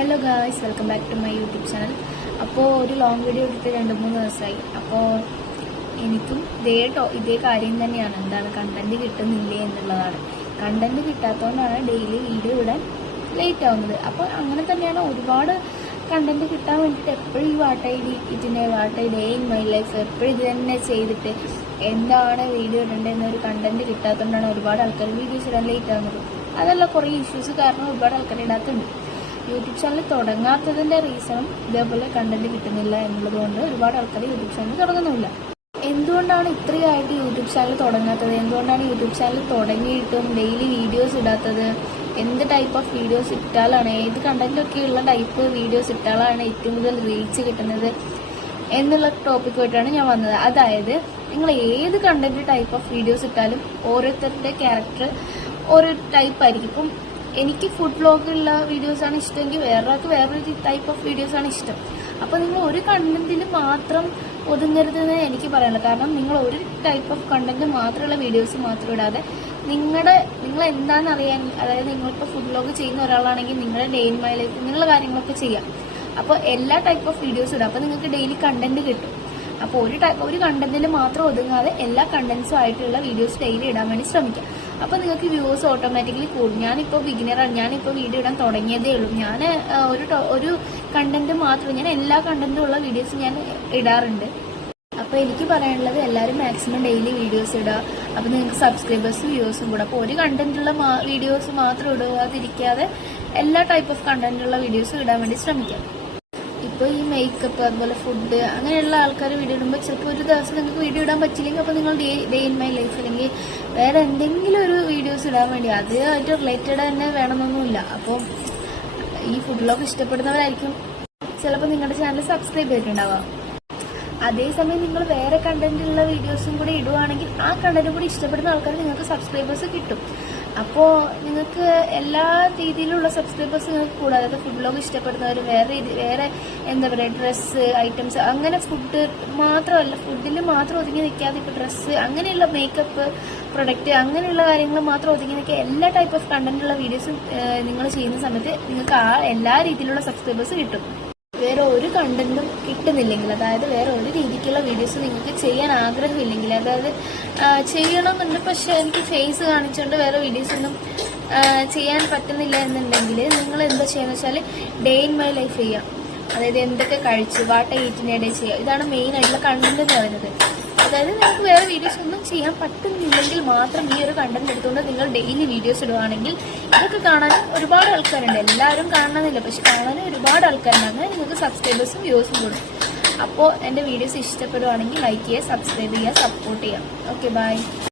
Hello guys, welcome back to my YouTube channel. അപ്പോൾ ഒരു long video എടുത്ത് 2-3 ദിവസമായി. അപ്പോൾ എനിക്കും ഇതേ കാര്യം തന്നെയാണ്, എന്താണ് കണ്ടന്റ് കിട്ടുന്നില്ലേ എന്നുള്ളതാണ്. കണ്ടന്റ് കിട്ടാത്തതുകൊണ്ടാണ് ഡെയിലി വീഡിയോ ഇടാൻ ലേറ്റ് ആവുന്നത്. അപ്പോൾ അങ്ങനെ തന്നെയാണ് ഒരുപാട് കണ്ടന്റ് കിട്ടാൻ വേണ്ടിയിട്ട് എപ്പോഴും ഈ what day in my life എപ്പോഴും ഇത് തന്നെ ചെയ്തിട്ട് എന്താണ് വീഡിയോ ഇടേണ്ടതെന്നൊരു കണ്ടന്റ് കിട്ടാത്തതുകൊണ്ടാണ് ഒരുപാട് ആൾക്കാർ വീഡിയോസ് ഇടാൻ ലേറ്റ് ആവുന്നത്. അതല്ല, കുറേ ഇഷ്യൂസ് കാരണം ഒരുപാട് ആൾക്കാർ ഇടാത്തുണ്ട്. യൂട്യൂബ് ചാനൽ തുടങ്ങാത്തതിൻ്റെ റീസണും ഇതേപോലെ കണ്ടന്റ് കിട്ടുന്നില്ല എന്നുള്ളത് കൊണ്ട് ഒരുപാട് ആൾക്കാർ യൂട്യൂബ് ചാനൽ തുടങ്ങുന്നില്ല. എന്തുകൊണ്ടാണ് ഇത്രയായിട്ട് യൂട്യൂബ് ചാനൽ തുടങ്ങാത്തത്? എന്തുകൊണ്ടാണ് യൂട്യൂബ് ചാനൽ തുടങ്ങിയിട്ടും ഡെയിലി വീഡിയോസ് ഇടാത്തത്? എന്ത് ടൈപ്പ് ഓഫ് വീഡിയോസ് ഇട്ടാലാണ്, ഏത് കണ്ടന്റൊക്കെയുള്ള ടൈപ്പ് വീഡിയോസ് ഇട്ടാലാണ് ഏറ്റവും കൂടുതൽ റീച്ച് കിട്ടുന്നത് എന്നുള്ള ടോപ്പിക്കുമായിട്ടാണ് ഞാൻ വന്നത്. അതായത്, നിങ്ങൾ ഏത് കണ്ടന്റ് ടൈപ്പ് ഓഫ് വീഡിയോസ് ഇട്ടാലും ഓരോരുത്തരുടെ ക്യാരക്ടർ ഓരോ ടൈപ്പ് ആയിരിക്കും. ഇപ്പം എനിക്ക് ഫുഡ് വ്ലോഗുള്ള വീഡിയോസാണ് ഇഷ്ടമെങ്കിൽ വേറൊരാൾക്ക് വേറൊരു ടൈപ്പ് ഓഫ് വീഡിയോസാണ് ഇഷ്ടം. അപ്പോൾ നിങ്ങൾ ഒരു കണ്ടന്റിൽ മാത്രം ഒതുങ്ങരുതെന്ന് എനിക്ക് പറയാനുള്ളത്. കാരണം നിങ്ങൾ ഒരു ടൈപ്പ് ഓഫ് കണ്ടന്റ് മാത്രമുള്ള വീഡിയോസ് മാത്രം ഇടാതെ നിങ്ങൾ എന്താണെന്ന് അറിയാൻ, അതായത് നിങ്ങളിപ്പോൾ ഫുഡ് വ്ലോഗ് ചെയ്യുന്ന ഒരാളാണെങ്കിൽ നിങ്ങളുടെ ഡേ ഇൻ മൈ ലൈഫ് നിങ്ങളുടെ കാര്യങ്ങളൊക്കെ ചെയ്യാം. അപ്പോൾ എല്ലാ ടൈപ്പ് ഓഫ് വീഡിയോസ് ഇടാം. അപ്പോൾ നിങ്ങൾക്ക് ഡെയിലി കണ്ടന്റ് കിട്ടും. അപ്പോൾ ഒരു കണ്ടന്റിൽ മാത്രം ഒതുങ്ങാതെ എല്ലാ കണ്ടന്റ്സും ആയിട്ടുള്ള വീഡിയോസ് ഡെയിലി ഇടാൻ വേണ്ടി ശ്രമിക്കാം. അപ്പോൾ നിങ്ങൾക്ക് വ്യൂസ് ഓട്ടോമാറ്റിക്കലി കൂടും. ഞാനിപ്പോൾ ബിഗിനറാണ്, ഞാനിപ്പോൾ വീഡിയോ ഇടാൻ തുടങ്ങിയതേ ഉള്ളൂ. ഞാൻ ഒരു കണ്ടന്റ് മാത്രം, ഞാൻ എല്ലാ കണ്ടന്റും ഉള്ള വീഡിയോസ് ഞാൻ ഇടാറുണ്ട്. അപ്പോൾ എനിക്ക് പറയാനുള്ളത്, എല്ലാവരും മാക്സിമം ഡെയിലി വീഡിയോസ് ഇടുക. അപ്പോൾ നിങ്ങൾക്ക് സബ്സ്ക്രൈബേഴ്സും വ്യൂസും കൂടെ. അപ്പോൾ ഒരു കണ്ടന്റുള്ള വീഡിയോസ് മാത്രം ഇടാതിരിക്കാതെ എല്ലാ ടൈപ്പ് ഓഫ് കണ്ടന്റുള്ള വീഡിയോസും ഇടാൻ വേണ്ടി ശ്രമിക്കാം. ഇപ്പോൾ ഈ മേക്കപ്പ്, അതുപോലെ ഫുഡ്, അങ്ങനെയുള്ള ആൾക്കാർ വീഡിയോ ഇടുമ്പോൾ ചിലപ്പോൾ ഒരു ദിവസം നിങ്ങൾക്ക് വീഡിയോ ഇടാൻ പറ്റില്ലെങ്കിൽ അപ്പോൾ നിങ്ങൾ ഡേ ഇൻ മൈ ലൈഫ് അല്ലെങ്കിൽ വേറെ എന്തെങ്കിലും ഒരു വീഡിയോസ് ഇടാൻ വേണ്ടി അതുമായിട്ട് റിലേറ്റഡ് തന്നെ വേണമെന്നൊന്നുമില്ല. അപ്പോൾ ഈ ഫുഡ് വ്ലോഗ് ഇഷ്ടപ്പെടുന്നവരായിരിക്കും ചിലപ്പോൾ നിങ്ങളുടെ ചാനൽ സബ്സ്ക്രൈബ് ചെയ്തിട്ടുണ്ടാവാം. അതേസമയം നിങ്ങൾ വേറെ കണ്ടന്റുള്ള വീഡിയോസും കൂടി ഇടുവാണെങ്കിൽ ആ കണ്ടന്റും കൂടി ഇഷ്ടപ്പെടുന്ന ആൾക്കാർ നിങ്ങൾക്ക് സബ്സ്ക്രൈബേഴ്സ് കിട്ടും. അപ്പോൾ നിങ്ങൾക്ക് എല്ലാ രീതിയിലുള്ള സബ്സ്ക്രൈബേഴ്സ് നിങ്ങൾക്ക് കൂടാതെ, അതായത് ഫുഡ് വ്ലോഗ് ഇഷ്ടപ്പെടുന്നവർ, വേറെ എന്താ പറയുക, ഡ്രസ്സ് ഐറ്റംസ്, അങ്ങനെ ഫുഡ് മാത്രമല്ല, ഫുഡിൽ മാത്രം ഒതുങ്ങി നിൽക്കാതെ ഇപ്പോൾ ഡ്രസ്സ്, അങ്ങനെയുള്ള മേക്കപ്പ് പ്രൊഡക്റ്റ്, അങ്ങനെയുള്ള കാര്യങ്ങൾ മാത്രം ഒതുങ്ങി നിൽക്കുക എല്ലാ ടൈപ്പ് ഓഫ് കണ്ടന്റുള്ള വീഡിയോസും നിങ്ങൾ ചെയ്യുന്ന സമയത്ത് നിങ്ങൾക്ക് എല്ലാ രീതിയിലുള്ള സബ്സ്ക്രൈബേഴ്സ് കിട്ടും. വേറെ ഒരു കണ്ടന്റും കിട്ടുന്നില്ലെങ്കിൽ, അതായത് വേറെ ഒരു രീതിക്കുള്ള വീഡിയോസ് നിങ്ങൾക്ക് ചെയ്യാൻ ആഗ്രഹമില്ലെങ്കിൽ, അതായത് ചെയ്യണമെന്നുണ്ട് പക്ഷെ എനിക്ക് ഫേസ് കാണിച്ചുകൊണ്ട് വേറെ വീഡിയോസൊന്നും ചെയ്യാൻ പറ്റുന്നില്ല എന്നുണ്ടെങ്കിൽ നിങ്ങൾ എന്താ ചെയ്യുക വെച്ചാൽ ഡേ ഇൻ മൈ ലൈഫ് ചെയ്യാം. അതായത് എന്തൊക്കെ കഴിച്ച്, വാട്ട് ഈറ്റിനെ ഡേ ചെയ്യുക. ഇതാണ് മെയിൻ ആയിട്ടുള്ള കണ്ടന്റ് എന്ന് പറയുന്നത്. അതായത് നിങ്ങൾക്ക് വേറെ വീഡിയോസ് ഒന്നും ചെയ്യാൻ പറ്റുന്നില്ലെങ്കിൽ മാത്രം ഈ ഒരു കണ്ടന്റ് എടുത്തുകൊണ്ട് നിങ്ങൾ ഡെയിലി വീഡിയോസ് ഇടുകയാണെങ്കിൽ ഇതൊക്കെ കാണാൻ ഒരുപാട് ആൾക്കാരുണ്ട്. എല്ലാവരും കാണണമെന്നില്ല, പക്ഷെ കാണാൻ ഒരുപാട് ആൾക്കാരുണ്ട്. അങ്ങനെ നിങ്ങൾക്ക് സബ്സ്ക്രൈബേഴ്സും വ്യൂസും കൂടും. അപ്പോൾ എൻ്റെ വീഡിയോസ് ഇഷ്ടപ്പെടുകയാണെങ്കിൽ ലൈക്ക് ചെയ്യുക, സബ്സ്ക്രൈബ് ചെയ്യുക, സപ്പോർട്ട് ചെയ്യുക. Okay, by.